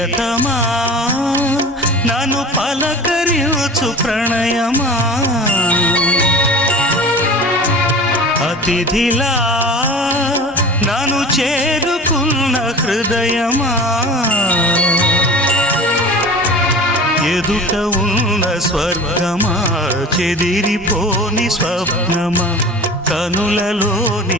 ప్రియతమా నన్ను పలకరించు ప్రణయమా అతిథిలా నన్ను చేరుకున్న హృదయమా ఎదుట ఉన్న స్వర్గమా చెదిరిపోని స్వప్నమా కనులలోని